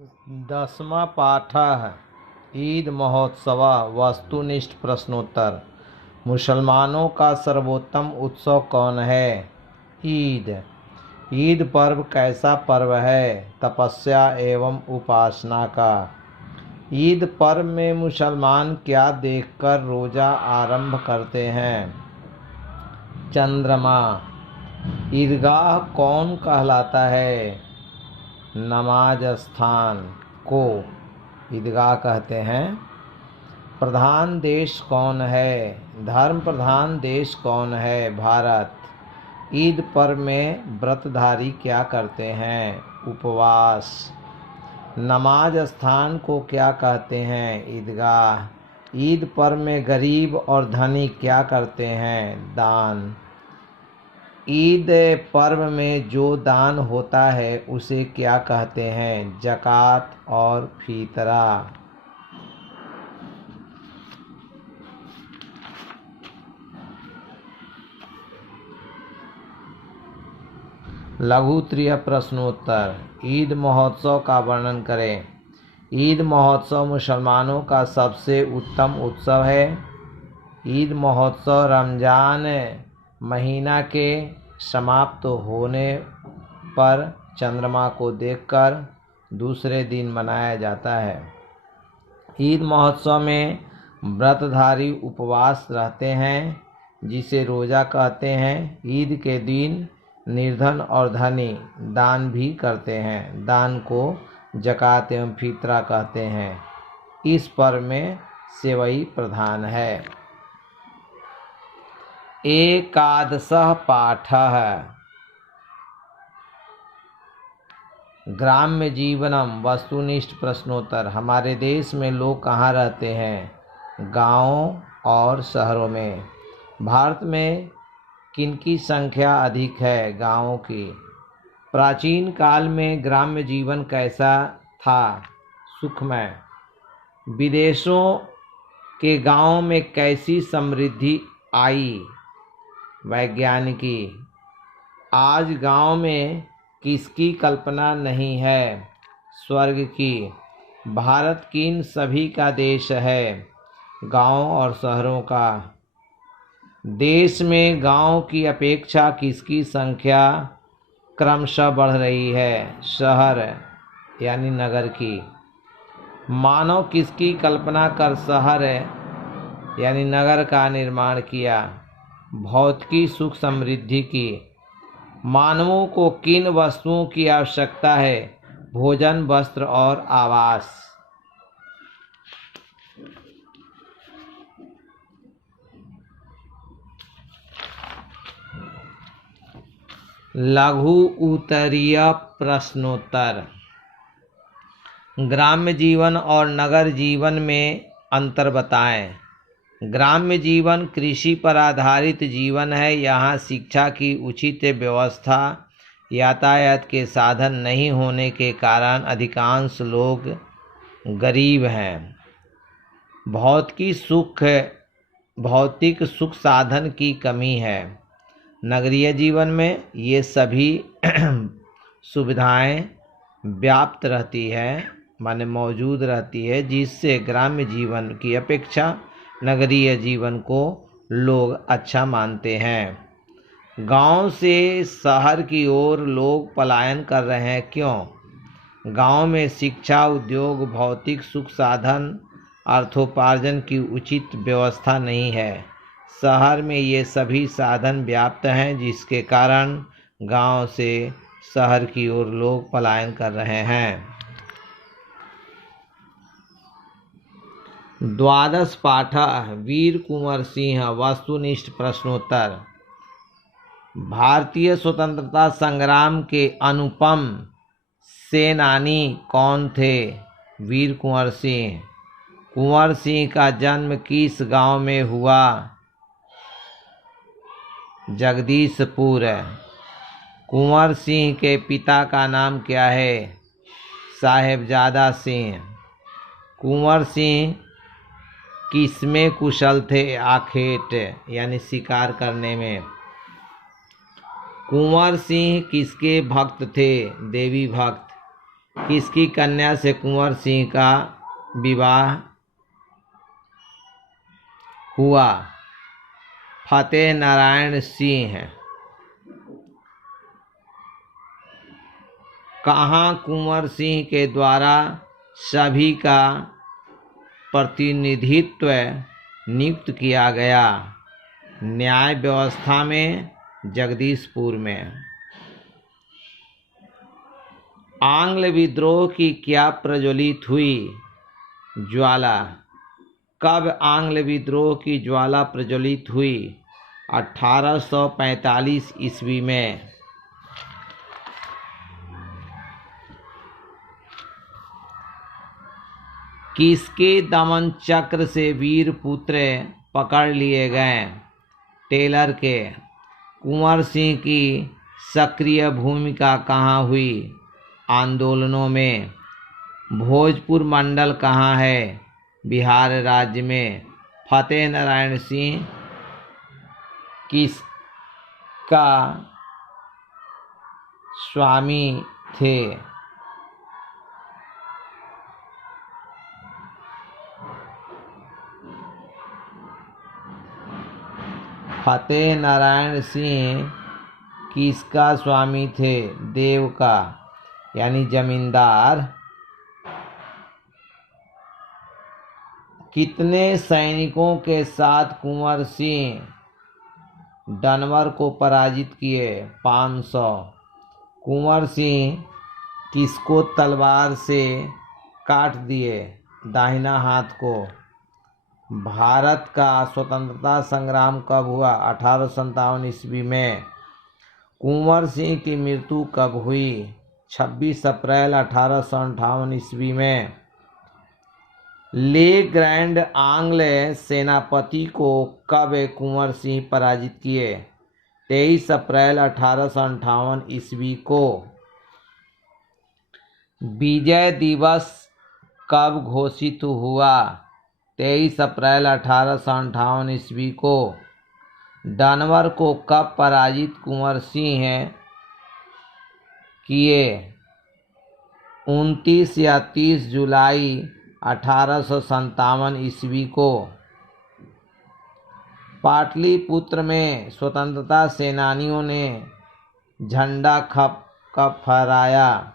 10वां पाठः ईद महोत्सव वस्तुनिष्ठ प्रश्नोत्तर। मुसलमानों का सर्वोत्तम उत्सव कौन है? ईद। ईद पर्व कैसा पर्व है? तपस्या एवं उपासना का। ईद पर्व में मुसलमान क्या देखकर रोज़ा आरंभ करते हैं? चंद्रमा। ईदगाह कौन कहलाता है? नमाज स्थान को ईदगाह कहते हैं। प्रधान देश कौन है? धर्म प्रधान देश कौन है? भारत। ईद पर्व में व्रतधारी क्या करते हैं? उपवास। नमाज स्थान को क्या कहते हैं? ईदगाह। ईद पर्व में गरीब और धनी क्या करते हैं? दान। ईद पर्व में जो दान होता है उसे क्या कहते हैं? ज़कात और फितरा। लघु उत्तरीय प्रश्नोत्तर। ईद महोत्सव का वर्णन करें। ईद महोत्सव मुसलमानों का सबसे उत्तम उत्सव है। ईद महोत्सव रमज़ान महीना के समाप्त होने पर चंद्रमा को देखकर दूसरे दिन मनाया जाता है। ईद महोत्सव में व्रतधारी उपवास रहते हैं जिसे रोज़ा कहते हैं। ईद के दिन निर्धन और धनी दान भी करते हैं। दान को ज़कात एवं फितरा कहते हैं। इस पर्व में सेवई प्रधान है। एकादशः पाठः ग्राम्य जीवनम वस्तुनिष्ठ प्रश्नोत्तर। हमारे देश में लोग कहाँ रहते हैं? गाँवों और शहरों में। भारत में किनकी संख्या अधिक है? गाँवों की। प्राचीन काल में ग्राम्य जीवन कैसा था? सुखमय। विदेशों के गाँव में कैसी समृद्धि आई? वैज्ञानिकी। आज गांव में किसकी कल्पना नहीं है? स्वर्ग की। भारत किन सभी का देश है? गांव और शहरों का। देश में गांव की अपेक्षा किसकी संख्या क्रमशः बढ़ रही है? शहर यानी नगर की। मानव किसकी कल्पना कर शहर यानी नगर का निर्माण किया? भौतिकी सुख समृद्धि की। मानवों को किन वस्तुओं की आवश्यकता है? भोजन, वस्त्र और आवास। लघु उत्तरीय प्रश्नोत्तर। ग्राम्य जीवन और नगर जीवन में अंतर बताएं। ग्राम्य जीवन कृषि पर आधारित जीवन है। यहाँ शिक्षा की उचित व्यवस्था, यातायात के साधन नहीं होने के कारण अधिकांश लोग गरीब हैं। भौतिक सुख साधन की कमी है। नगरीय जीवन में ये सभी सुविधाएं व्याप्त रहती है, माने मौजूद रहती है, जिससे ग्राम्य जीवन की अपेक्षा नगरीय जीवन को लोग अच्छा मानते हैं। गांव से शहर की ओर लोग पलायन कर रहे हैं। क्यों? गांव में शिक्षा, उद्योग, भौतिक सुख साधन, अर्थोपार्जन की उचित व्यवस्था नहीं है। शहर में ये सभी साधन व्याप्त हैं, जिसके कारण गांव से शहर की ओर लोग पलायन कर रहे हैं। द्वादश पाठः वीर कुंवर सिंह वस्तुनिष्ठ प्रश्नोत्तर। भारतीय स्वतंत्रता संग्राम के अनुपम सेनानी कौन थे? वीर कुंवर सिंह। कुंवर सिंह का जन्म किस गांव में हुआ? जगदीशपुर। कुंवर सिंह के पिता का नाम क्या है? साहेबजादा सिंह। कुंवर सिंह किसमें कुशल थे? आखेट यानी शिकार करने में। कुंवर सिंह किसके भक्त थे? देवी भक्त। किसकी कन्या से कुंवर सिंह का विवाह हुआ? फतेह नारायण सिंह। कहाँ कुंवर सिंह के द्वारा सभी का प्रतिनिधित्व नियुक्त किया गया? न्याय व्यवस्था में, जगदीशपुर में। आंग्ल विद्रोह की क्या प्रज्वलित हुई ज्वाला? कब आंग्ल विद्रोह की ज्वाला प्रज्वलित हुई? 1845 ईस्वी में। किसके दमन चक्र से वीर पुत्र पकड़ लिए गए? टेलर के। कुंवर सिंह की सक्रिय भूमिका कहाँ हुई? आंदोलनों में। भोजपुर मंडल कहाँ है? बिहार राज्य में। फतेह नारायण सिंह किसका स्वामी थे? फतेह नारायण सिंह किसका स्वामी थे? देव का, यानी जमींदार। कितने सैनिकों के साथ कुंवर सिंह डनवर को पराजित किए? 500। कुंवर सिंह किसको तलवार से काट दिए? दाहिना हाथ को। भारत का स्वतंत्रता संग्राम कब हुआ? 1857 ईस्वी में। कुंवर सिंह की मृत्यु कब हुई? 26 अप्रैल 1858 ईस्वी में। ले ग्रैंड आंग्ल सेनापति को कब कुंवर सिंह पराजित किए? 23 अप्रैल 1858 ईस्वी को। विजय दिवस कब घोषित हुआ? 23 अप्रैल 1858 ईस्वी को। डनवर को कब पराजित कुंवर सिंह किए? 29 या 30 जुलाई 1857 ईस्वी को। पाटलिपुत्र में स्वतंत्रता सेनानियों ने झंडा कब फहराया?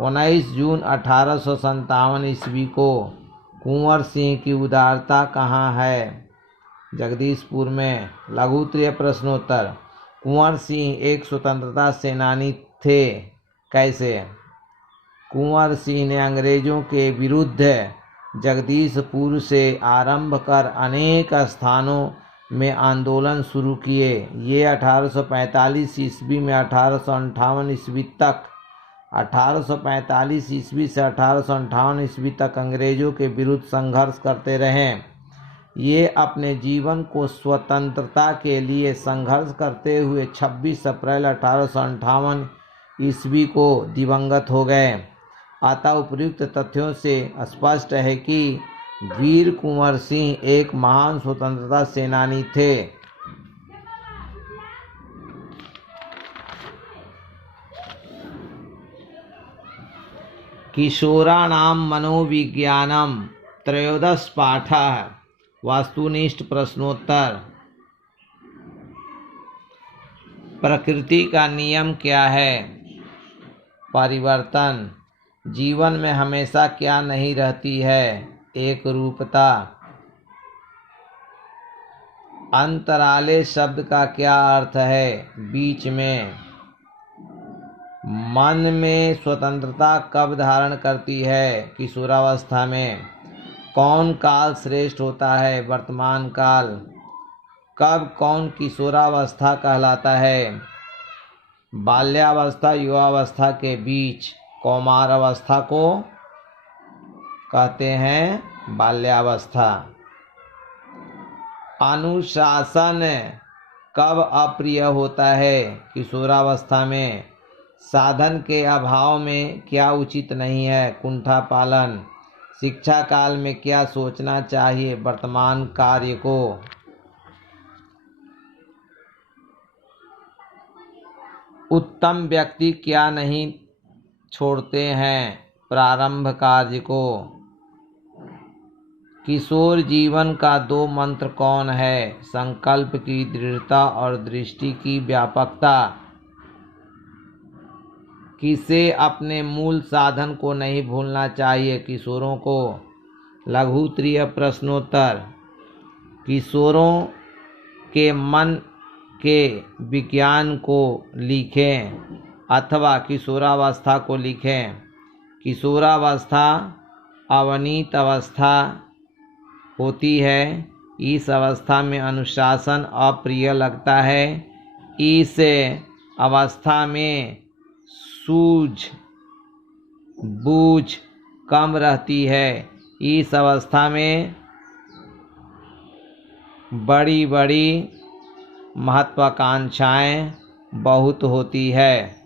19 जून 1857 ईस्वी को। कुंवर सिंह की उदारता कहाँ है? जगदीशपुर में। लघु उत्तरीय प्रश्नोत्तर। कुंवर सिंह एक स्वतंत्रता सेनानी थे, कैसे? कुंवर सिंह ने अंग्रेजों के विरुद्ध जगदीशपुर से आरंभ कर अनेक स्थानों में आंदोलन शुरू किए। ये 1845 ईस्वी में 1858 ईस्वी तक 1845 ईस्वी से 1858 ईस्वी तक अंग्रेजों के विरुद्ध संघर्ष करते रहे। ये अपने जीवन को स्वतंत्रता के लिए संघर्ष करते हुए 26 अप्रैल 1858 ईस्वी को दिवंगत हो गए। अतः उपर्युक्त तथ्यों से स्पष्ट है कि वीर कुंवर सिंह एक महान स्वतंत्रता सेनानी थे। किशोराणां मनोविज्ञानम त्रयोदश पाठः। वास्तुनिष्ठ प्रश्नोत्तर। प्रकृति का नियम क्या है? परिवर्तन। जीवन में हमेशा क्या नहीं रहती है? एक रूपता। अंतराले शब्द का क्या अर्थ है? बीच में। मन में स्वतंत्रता कब धारण करती है? किशोरावस्था में। कौन काल श्रेष्ठ होता है? वर्तमान काल। कब कौन किशोरावस्था कहलाता है? बाल्यावस्था युवावस्था के बीच। कौमारावस्था को कहते हैं बाल्यावस्था। अनुशासन कब अप्रिय होता है? किशोरावस्था में। साधन के अभाव में क्या उचित नहीं है? कुंठा पालन। शिक्षा काल में क्या सोचना चाहिए? वर्तमान कार्य को। उत्तम व्यक्ति क्या नहीं छोड़ते हैं प्रारंभ कार्य को। किशोर जीवन का दो मंत्र कौन है? संकल्प की दृढ़ता और दृष्टि की व्यापकता। किसे अपने मूल साधन को नहीं भूलना चाहिए? किशोरों को। लघु उत्तरीय प्रश्नोत्तर। किशोरों के मन के विज्ञान को लिखें अथवा किशोरावस्था को लिखें। किशोरावस्था अवनीत अवस्था होती है। इस अवस्था में अनुशासन अप्रिय लगता है। इस अवस्था में सूझ बूझ कम रहती है। इस अवस्था में बड़ी बड़ी महत्वाकांक्षाएं बहुत होती है।